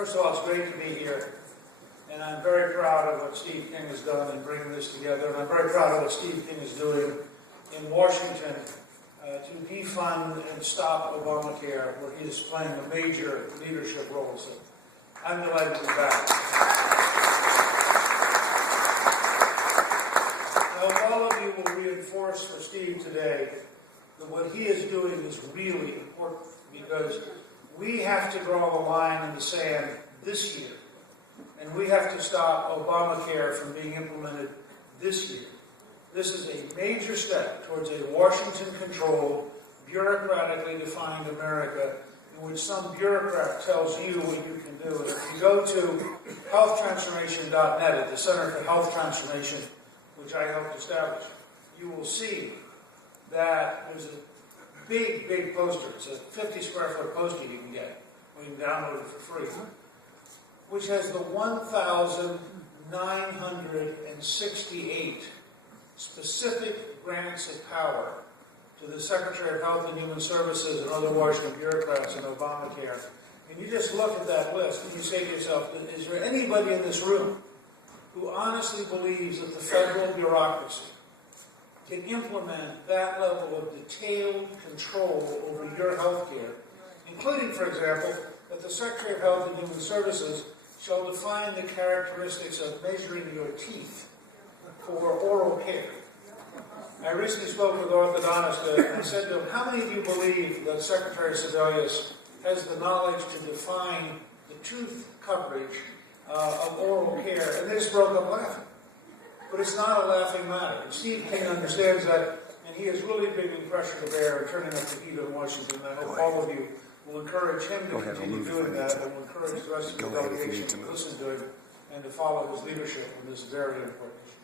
First of all, it's great to be here, and I'm very proud of what Steve King has done in bringing this together, and I'm very proud of what Steve King is doing in Washington to defund and stop Obamacare, where he is playing a major leadership role. So I'm delighted to be back. Now, all of you will reinforce for Steve today that what he is doing is really important, because we have to draw the line in the sand this year, and we have to stop Obamacare from being implemented this year. This is a major step towards a Washington-controlled, bureaucratically defined America in which some bureaucrat tells you what you can do. And if you go to healthtransformation.net at the Center for Health Transformation, which I helped establish, you will see that there's a big, big poster. It's a 50 square foot poster you can get, or you can download it for free, which has the 1,968 specific grants of power to the Secretary of Health and Human Services and other Washington bureaucrats in Obamacare. And you just look at that list and you say to yourself, is there anybody in this room who honestly believes that the federal bureaucracy can implement that level of detailed control over your health care, including, for example, that the Secretary of Health and Human Services shall define the characteristics of measuring your teeth for oral care. I recently spoke with an orthodontist and I said to him, how many of you believe that Secretary Sebelius has the knowledge to define the tooth coverage of oral care? And they just broke up laughing. But it's not a laughing matter. And Steve King understands that, and he is really bringing pressure to bear and turning up the heat in Washington. And I hope all of you will encourage him to continue doing that, and will encourage the rest of the delegation to listen to him and to follow his leadership in this very important issue.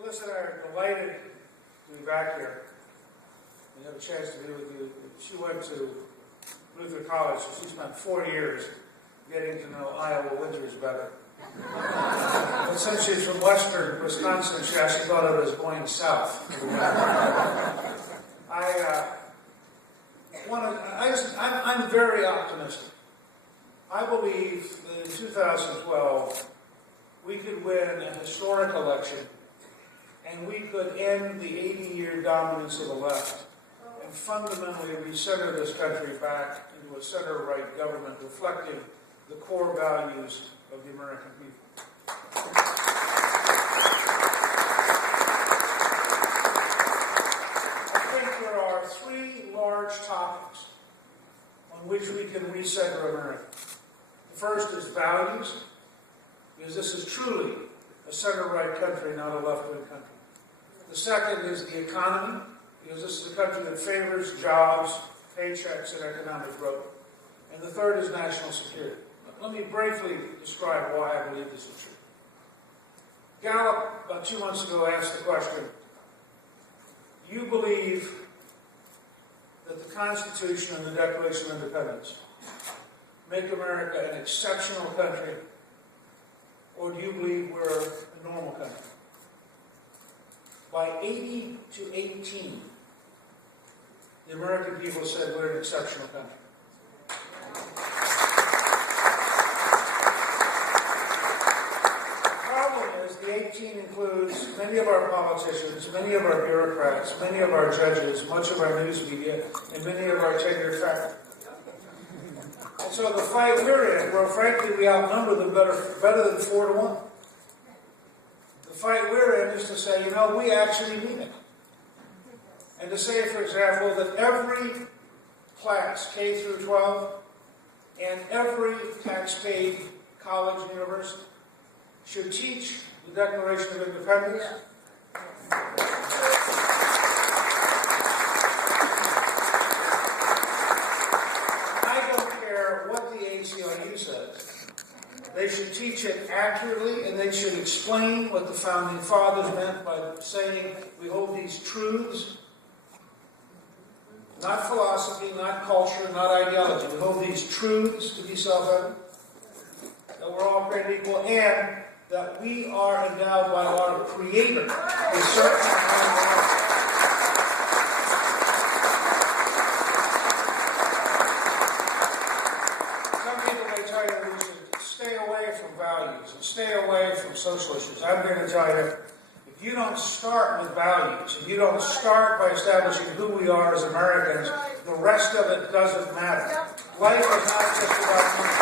Melissa and I are delighted to be back here and have a chance to be with you. She went to Luther College, so she spent 4 years getting to know Iowa winters better. But since she's from western Wisconsin, she actually thought of it as going south. I'm very optimistic. I believe that in 2012 we could win a historic election, and we could end the 80-year dominance of the left and fundamentally recenter this country back into a center-right government reflecting the core values of the American people. I think there are three large topics on which we can recenter America. The first is values, because this is truly a center-right country, not a left-wing country. The second is the economy, because this is a country that favors jobs, paychecks, and economic growth. And the third is national security. Let me briefly describe why I believe this is true. Gallup, about 2 months ago, asked the question, do you believe that the Constitution and the Declaration of Independence make America an exceptional country, or do you believe we're a normal country? By 80 to 18, the American people said we're an exceptional country. The problem is the 18 includes many of our politicians, many of our bureaucrats, many of our judges, much of our news media, and many of our tenured faculty. And so the fight we're in, well, frankly, we outnumber them better than 4 to 1. The fight we're in is to say, you know, we actually mean it. And to say, for example, that every class, K through 12, and every tax-paid college and university should teach the Declaration of Independence. I don't care what the ACLU says. They should teach it accurately, and they should explain what the Founding Fathers meant by saying we hold these truths, not philosophy, not culture, not ideology. We hold these truths to be self-evident, that we're all created equal, and that we are endowed by our Creator with certain amount of life. from values and stay away from social issues. I'm going to tell you, if you don't start with values, if you don't start by establishing who we are as Americans, the rest of it doesn't matter. Life is not just about money.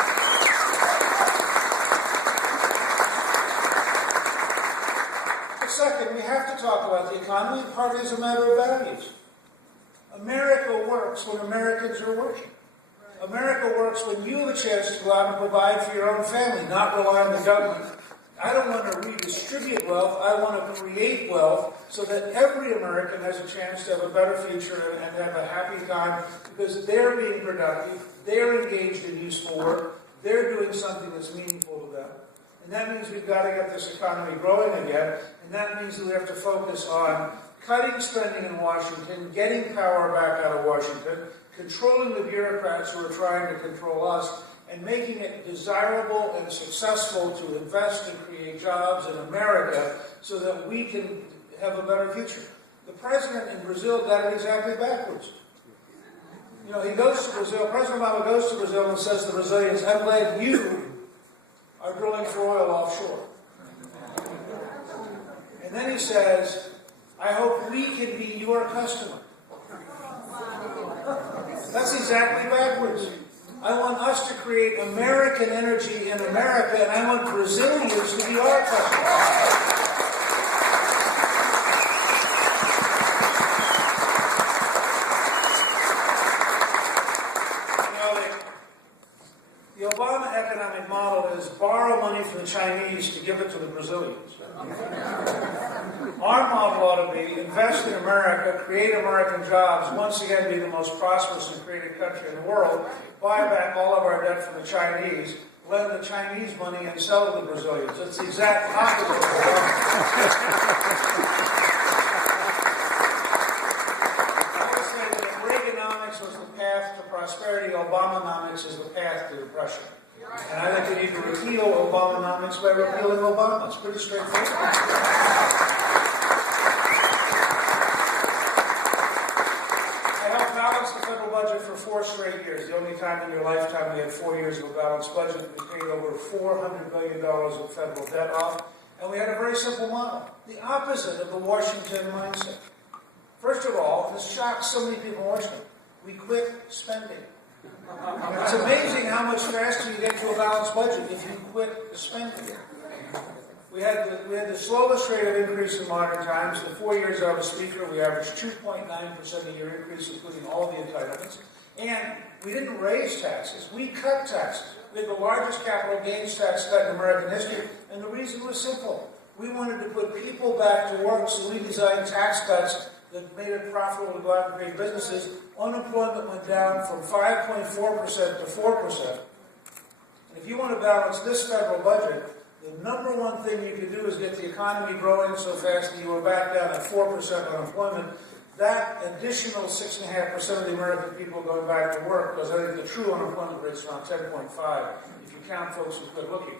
But second, we have to talk about the economy. Partly as a matter of values. America works when Americans are working. America works when you have a chance to go out and provide for your own family, not rely on the government. I don't want to redistribute wealth. I want to create wealth so that every American has a chance to have a better future and have a happy time because they're being productive, they're engaged in useful work, they're doing something that's meaningful to them. And that means we've got to get this economy growing again, and that means that we have to focus on cutting spending in Washington, getting power back out of Washington, controlling the bureaucrats who are trying to control us, and making it desirable and successful to invest and create jobs in America so that we can have a better future. The president in Brazil got it exactly backwards. You know, he goes to Brazil, President Obama goes to Brazil and says to the Brazilians, I'm glad you are drilling for oil offshore. And then he says, I hope we can be your customer. That's exactly backwards. I want us to create American energy in America, and I want Brazilians to be our customers. The Obama economic model is borrow money from the Chinese to give it to the Brazilians. Our model ought to be invest in America, create American jobs, once again be the most prosperous and creative country in the world, buy back all of our debt from the Chinese, lend the Chinese money and sell to the Brazilians. It's the exact opposite of Obama. I would say that if Reaganomics was the path to prosperity, Obamanomics is the path to depression. And I think we need to repeal Obamanomics by repealing Obama. It's pretty straightforward. The federal budget for 4 straight years. The only time in your lifetime we had 4 years of a balanced budget. We paid over $400 billion of federal debt off. And we had a very simple model. The opposite of the Washington mindset. First of all, this shocks so many people in Washington, we quit spending. It's amazing how much faster you get to a balanced budget if you quit spending. We had the slowest rate of increase in modern times. The 4 years I was Speaker, we averaged 2.9% a year increase, including all the entitlements. And we didn't raise taxes. We cut taxes. We had the largest capital gains tax cut in American history. And the reason was simple. We wanted to put people back to work, so we designed tax cuts that made it profitable to go out and create businesses. Unemployment went down from 5.4% to 4%. And if you want to balance this federal budget, the number one thing you can do is get the economy growing so fast that you are back down at 4% unemployment. That additional 6.5% of the American people going back to work, because I think the true unemployment rate is around 10.5 if you count folks who quit looking.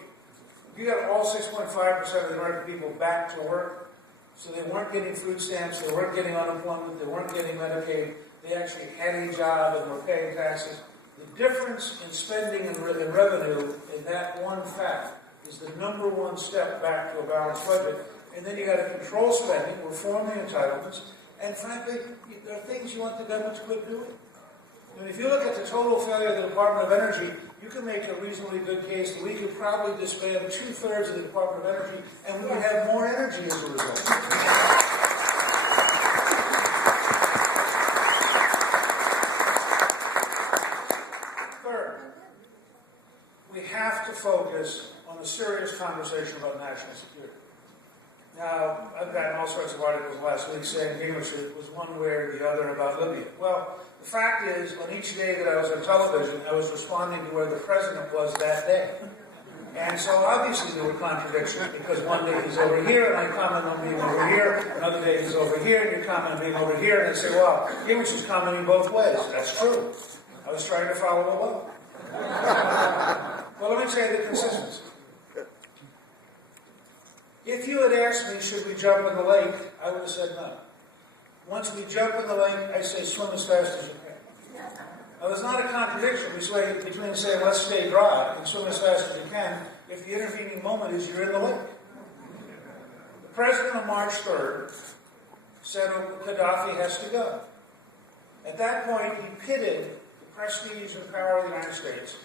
If you got all 6.5% of the American people back to work, so they weren't getting food stamps, they weren't getting unemployment, they weren't getting Medicaid, they actually had a job and were paying taxes. The difference in spending and revenue in that one fact is the number one step back to a balanced budget. And then you got to control spending, reform the entitlements, and frankly, there are things you want the government to quit doing. I mean, if you look at the total failure of the Department of Energy, you can make a reasonably good case that we could probably disband 2/3 of the Department of Energy, and we would have more energy as a result. Third, we have to focus on a serious conversation about national security. Now, I've gotten all sorts of articles last week saying Gingrich was one way or the other about Libya. Well, the fact is, on each day that I was on television, I was responding to where the president was that day. And so obviously there were contradictions, because one day he's over here, and I comment on being over here, another day he's over here, and you comment on being over here, and I say, well, Gingrich is commenting both ways. That's true. I was trying to follow along. Well, let me tell you the consistency. If you had asked me, should we jump in the lake, I would have said no. Once we jump in the lake, I say swim as fast as you can. Now, there's not a contradiction between saying let's stay dry and swim as fast as you can, if the intervening moment is you're in the lake. The president on March 3rd said Gaddafi has to go. At that point, he pitted the prestige and power of the United States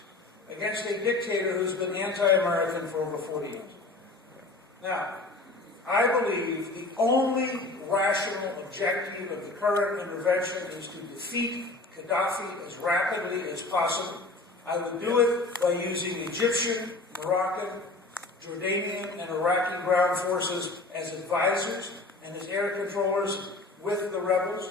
against a dictator who's been anti-American for over 40 years. Now, I believe the only rational objective of the current intervention is to defeat Gaddafi as rapidly as possible. I would do it by using Egyptian, Moroccan, Jordanian, and Iraqi ground forces as advisors and as air controllers with the rebels,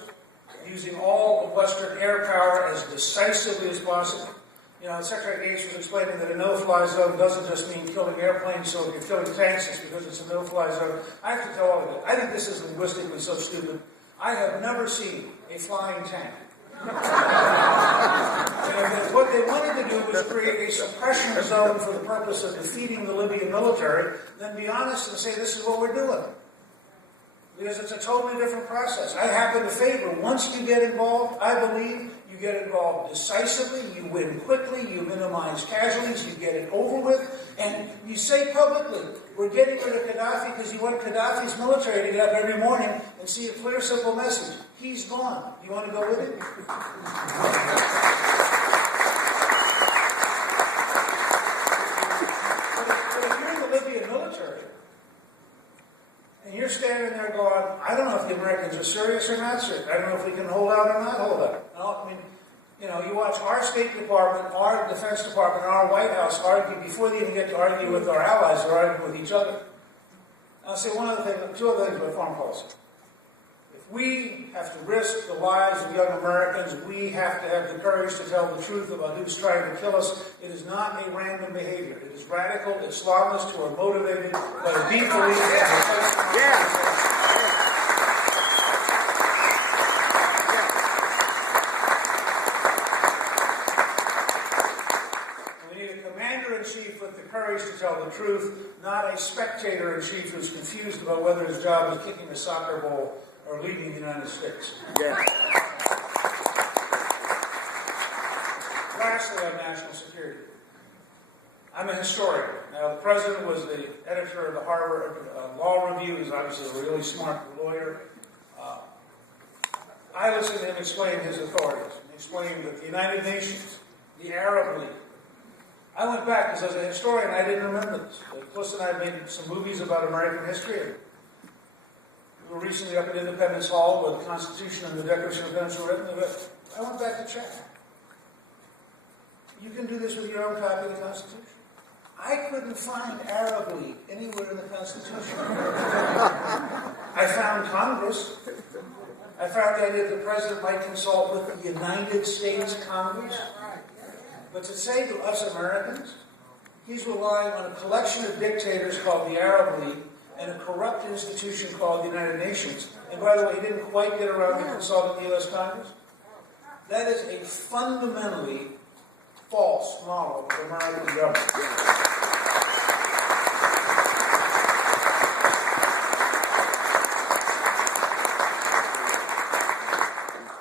using all of Western air power as decisively as possible. You know, Secretary Gates was explaining that a no-fly zone doesn't just mean killing airplanes, so if you're killing tanks, it's because it's a no-fly zone. I have to tell all of you, I think this is linguistically so stupid. I have never seen a flying tank. And what they wanted to do was create a suppression zone for the purpose of defeating the Libyan military, then be honest and say, this is what we're doing. Because it's a totally different process. I happen to favor, once you get involved, I believe you get involved decisively, you win quickly, you minimize casualties, you get it over with, and you say publicly, we're getting rid of Gaddafi because you want Gaddafi's military to get up every morning and see a clear, simple message. He's gone. You want to go with it? But if you're in the Libyan military, and you're standing there going, I don't know if the Americans are serious or not serious. I don't know if we can hold out or not hold out. No, I mean, you know, you watch our State Department, our Defense Department, and our White House argue before they even get to argue with our allies, they're arguing with each other. I'll say two other things about foreign policy. If we have to risk the lives of young Americans, we have to have the courage to tell the truth about who's trying to kill us. It is not a random behavior. It is radical Islamists who are motivated by a deep belief in with the courage to tell the truth, not a spectator-in-chief who's confused about whether his job is kicking a soccer ball or leading the United States. Yeah. Lastly, on national security. I'm a historian. Now, the president was the editor of the Harvard Law Review. He's obviously a really smart lawyer. I listened to him explain his authorities. He explained that the United Nations, the Arab League. I went back, because as a historian, I didn't remember this. Cliff and I made some movies about American history. We were recently up at Independence Hall where the Constitution and the Declaration of Independence were written. I went back to check. You can do this with your own copy of the Constitution. I couldn't find Arab League anywhere in the Constitution. I found Congress. I found the idea that the president might consult with the United States Congress. But to say to us Americans, he's relying on a collection of dictators called the Arab League and a corrupt institution called the United Nations. And by the way, he didn't quite get around to consulting the U.S. Congress. That is a fundamentally false model of American government.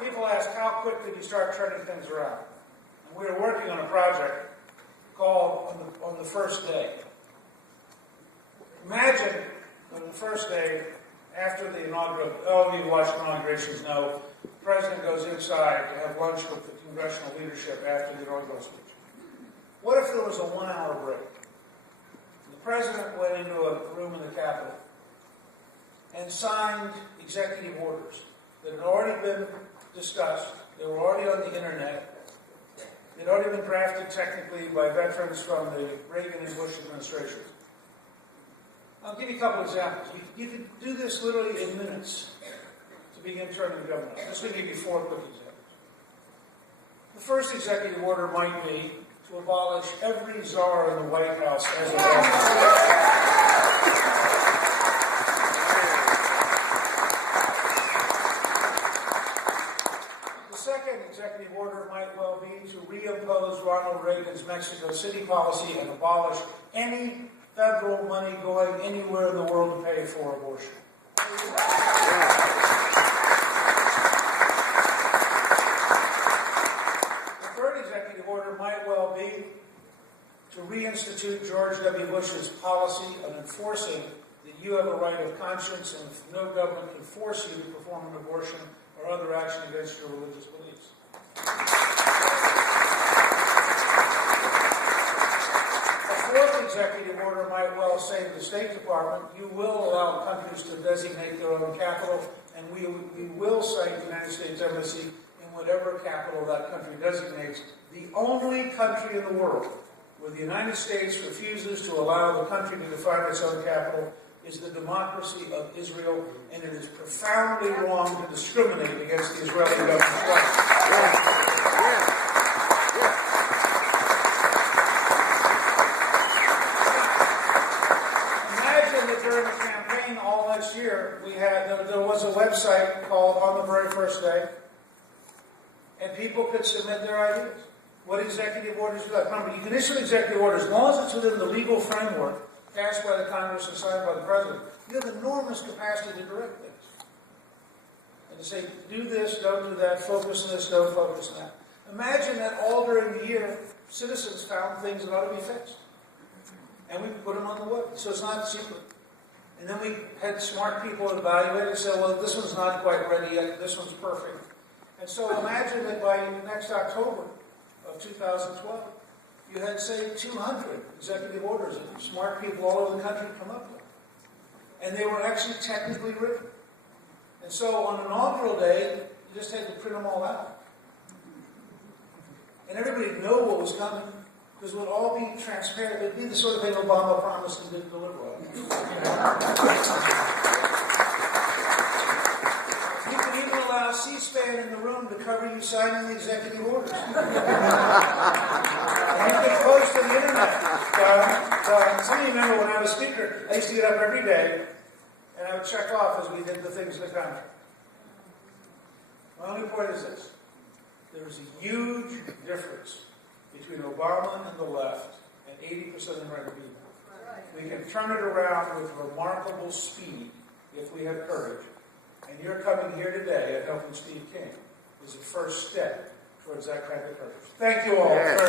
People ask, how quick did you start turning things around? We were working on a project called On the First Day. Imagine on the first day, after the inaugural, all of you who watch inaugurations know, the president goes inside to have lunch with the congressional leadership after the inaugural speech. What if there was a 1-hour break? The president went into a room in the Capitol and signed executive orders that had already been discussed, they were already on the internet. It had already been drafted technically by veterans from the Reagan and Bush administrations. I'll give you a couple examples. You could do this literally in minutes to begin turning the government. I'm just going to give you 4 quick examples. The first executive order might be to abolish every czar in the White House as a law. Executive order might well be to reimpose Ronald Reagan's Mexico City policy and abolish any federal money going anywhere in the world to pay for abortion. The third executive order might well be to reinstitute George W. Bush's policy of enforcing that you have a right of conscience and no government can force you to perform an abortion or other action against your religious beliefs. A fourth executive order might well say to the State Department, you will allow countries to designate their own capital, and we will cite the United States Embassy in whatever capital that country designates. The only country in the world where the United States refuses to allow the country to define its own capital is the democracy of Israel, and it is profoundly wrong to discriminate against the Israeli government's rights. Imagine that during the campaign all next year, there was a website called On the Very First Day, and people could submit their ideas. What executive orders do that? Remember, you can issue executive orders as long as it's within the legal framework passed by the Congress and signed by the President. You have enormous capacity to direct things. And to say, do this, don't do that, focus on this, don't focus on that. Imagine that all during the year, citizens found things that ought to be fixed. And we put them on the web, so it's not secret. And then we had smart people evaluate and say, well, this one's not quite ready yet, this one's perfect. And so imagine that by next October of 2012, you had, say, 200 executive orders that smart people all over the country come up with. And they were actually technically written. And so on inaugural day, you just had to print them all out. And everybody would know what was coming, because it would all be transparent. It would be the sort of thing Obama promised and didn't deliver on. You could even allow C-SPAN in the room to cover you signing the executive orders. And you could post to the internet. Some of you remember when I was speaker, I used to get up every day and I would check off as we did the things in the country. My only point is this. There's a huge difference between Obama and the left and 80% of the American people. We can turn it around with remarkable speed if we have courage. And your coming here today at helping Steve King is the first step towards that kind of courage. Thank you all very much.